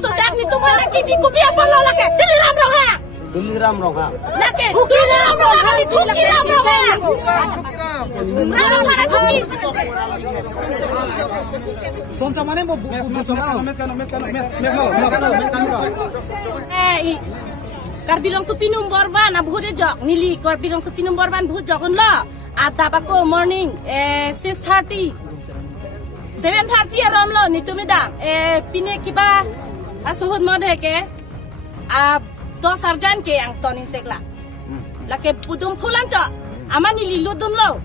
Sudah itu mana kini kupi apa lo lagi? Diliram dong ha. Diliram dong ha. Lagi diliram dong ha. Diliram dong ha. Diliram mana cuci? Sonca mana mau Karbilong supinum borban abu hode jok nili karbilong supinum borban bu jokon lo ada bako morning 6:30 7:30 aram lo nitu medang pine kiba asuhud mode ke do sarjan ke ang toning sekla lake pudum phulan cho amani li lodum lo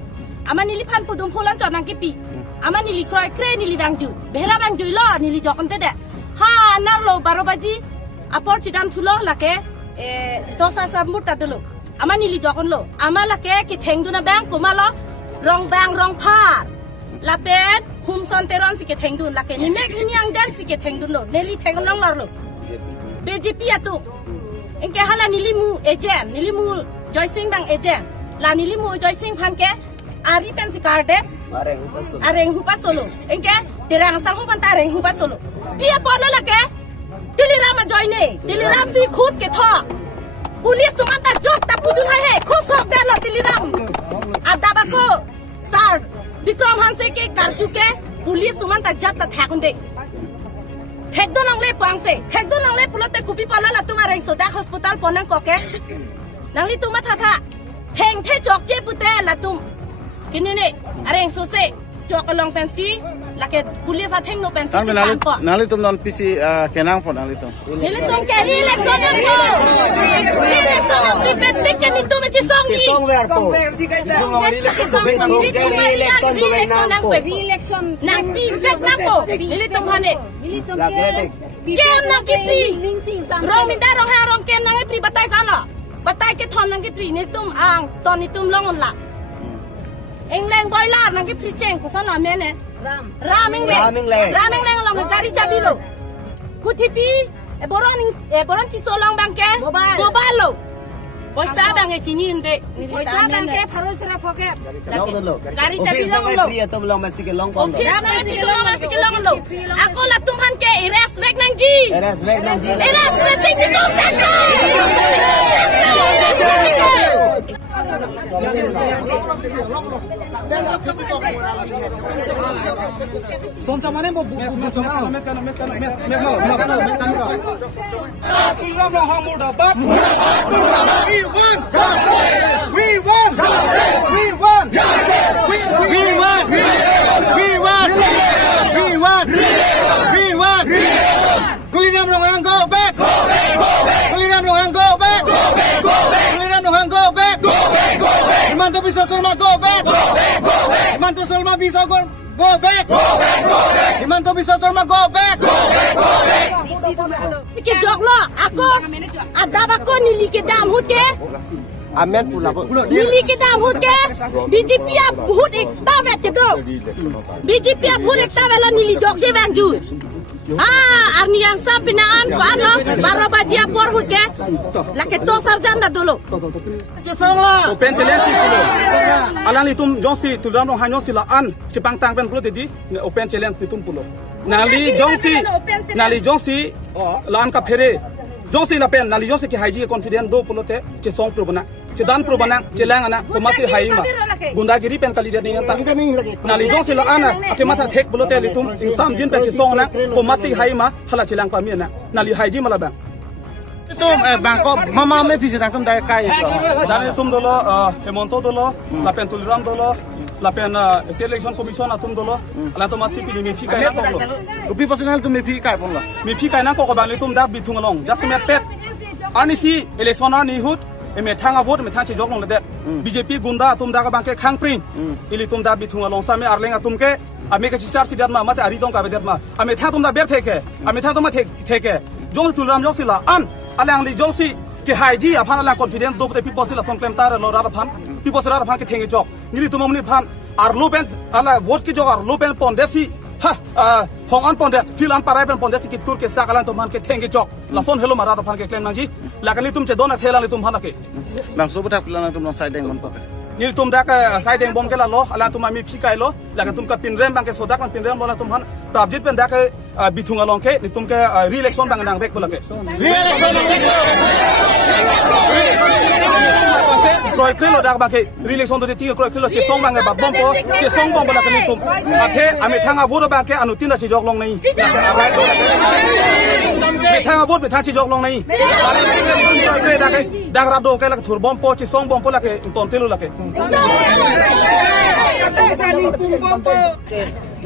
amani li phan pudum phulan cho nang kipi amani li kroi kre nili dangju behra bangju lo nili jokon te de ha nar lo 12 baji apor chidam thulo lake dosar sambut tadulu amani li jokon lo amala ke ki thengdu na bang kumalo rong bang rong phar la pet khum son teron si ke thengdu la ke ni mek ni ang dan si ke thengdu lo neli theng long lor lo BJP atu engke hala nilimu ejen nilimu Joy Singh bang ejen la nilimu Joy Singh phan ke ari pen si card areng hupa solo engke derang sang hupan tareng hupa solo pia polo la ke Diliram joy ne diliram si khus ke tho police तुम्हारा जोत तपुदुल है खुद सोच दे लो दिलीराम आदाबा को सर विक्रम हंसे के कर चुके पुलिस तुम्हारा जब तक थैकुंदे थैक दो नंगले पांसे थैक दो नंगले पुलते कुपी पाला ला तुम्हारे सोदा हॉस्पिटल पोनंग कोके नंगली तुम्हारा था थैंग थे चौकचे पुते ला तुम किन्ने ने अरे सोसे चौकलोंग पेंसी लाके पुलिस आथेंग नो पेंसी नाली तुम नॉन पीसी केनांग फोन नाली तुम कैरी इलेक्शन को पेट के नी तुम ची सोंगी इलेक्शन नंग पी पेट ना को मिले तुम हने केम ना की प्री रोंग मिंदा रोंग है रोंग केम ना है प्री बताए के थोन नंग की प्री ने तुम आंग तो नी तुम लोंग ला England boiler nang ki cheng ko sana mene ram England long gari chabi lo kutipi boron ki solang bangke bobalo boisa bang e chinin de boisa bangke pharosra phoke gari chabi lo priya tum long masi ke long pon masi ke long lo ako la tumhan ke respect nang ji respect ni ko sakha Sonca mana mau Mantu bisa Sulma go back. Mantu Sulma bisa go back. Mantu bisa Sulma go back. Ke joglo aku adab aku nili ke dam hut ke Amen pula nili ke dam hut ke BJP hut ekta vet ke do BJP hut ekta vela nili jog je banju arni yang sa pinaan ko ano 12 baji apor hut ke lake to sarjan da dulu Open challenge pulo. Alang litum jongsi tulam dong hanyosi la an Jepang tang pen pulo tadi open challenge litum pulo. Nali jongsi la an ka phere. Jongsi la pen nali jongsi ki haji confident do pulo te che song pro bana. Che dan pro bana che lang ana ko mati hai ma. Gundagiri pen kali dia ta. Nali jongsi la ana ake mata thek pulo te litum insam jin pen che song na ko mati hai ma hala che lang pa mi na. Nali haji mala bang. Tum Bangkok mama me visi tang tum dai kai dan tum dolo Hemonto dolo la pen tuliram dolo la pen election commission atum dolo ala to masi pi mi kai na ko upi personal tum mi pi kai pon lo mi pi kai na ko bang tum dak bi thung long just me pet ani si election ani hut me thanga vote me thang chi jok long de BJP gunda tum dak bang ke khang pring ili tum dak bi thung long sa me arleng atum ke ame ke chichar sidat ma mate ari dong ka bedat ma ame tha tum da ber theke ame tha tum ma theke jong tuliram jok sila an alang li jongsi ke haji aphan alang confidence do te people sila song claim tar lo ra phan people sila phan ke thenge jok nili tumomni phan ar lo pen ala vote ki jok ar lo pen pondesi ha hong an pondet fil an parai pen pondesi ki tur ke sakalan to man ke thenge jok la son hello mara phan ke claim nang ji la kan li tum che dona thela li tum phana ke bang so butak lan tum side deng mon pa nil tum dak sai deng bom ke la lo ala tum mi phi kai lo la ka tum ka pin rem bang ke sodak man pin rem lo la tum han prabjit pen dak bithung along ke ni tum ke re-election bang nang bek bola ke kroi kre lo dak ba ke re-election do ti kroi kre lo che song bang ba bom po che song bom bola ke ni tum athe ame thanga vote ba ke anu tin da chi jok long nei me thanga vote me tha chi jok long nei kroi kre dak rap do ke la thur bom po che song bom po la ke ton telu la ke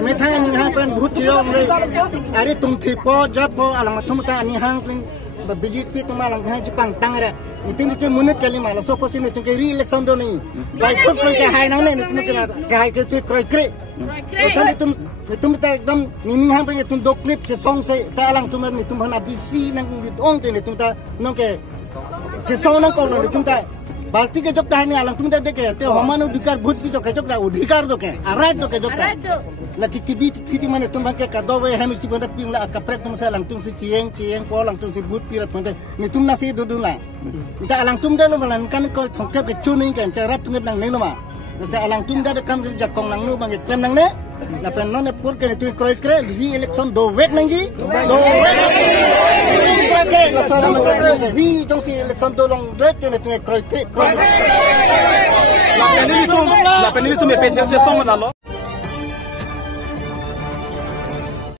ไม่ทางนี้ฮะเป็นบุตรยองเลยอะไรตรงที่พอจับพออะไรมาทุ่มตาอันนี้ห้างเป็นแบบบิจิตพี่ตรงมาหลังทางจีปังตังอะไรนี่ที่นี่แค่มุนเกลิมาแล้วโซฟาสิเนี่ยตรงแค่รีเล็กซ์onตัวนี้ไอ้คนเป็นแค่ไฮนั่งเลยนี่ตรงแค่ไฮคือตัวคอยเกรแล้วตอนนี้ตุ้มแต่ดำนี่ห้างเป็นตุ้มดูคลิปจะส่งเสียแต่หลังตุ้มนี่ตุ้มหันบิซีนั่งอ่องตัวนี้ตุ้มแต่น้องแค่จะส่งน้องก่อนเลยตุ้มแต่बाल्टी के जोकता है नहीं आलम तुम देखे ते हमारे अधिकार भूत की जो के जोकता अधिकार जो के राइट जो के जोकता लकी टीवी फिटी माने तुम के कदो वे हम इसी बंदा पिंग ला कपरे तुम से आलम तुम से चियेंग पो आलम तुम से भूत पीला पंते नि तुम ना से दुला ते आलम तुम दे लो Malan kan ko thongke ke chuning ke te rat tumet nang ne ma te alang tum da kam ja kong nang nu bang ke nang ne la pen non ne pur ke tu kroi kre di election do wet nang gi do wet ke la sala di jong si election do long de te ne tu kroi kre la penisum me pe se song la lo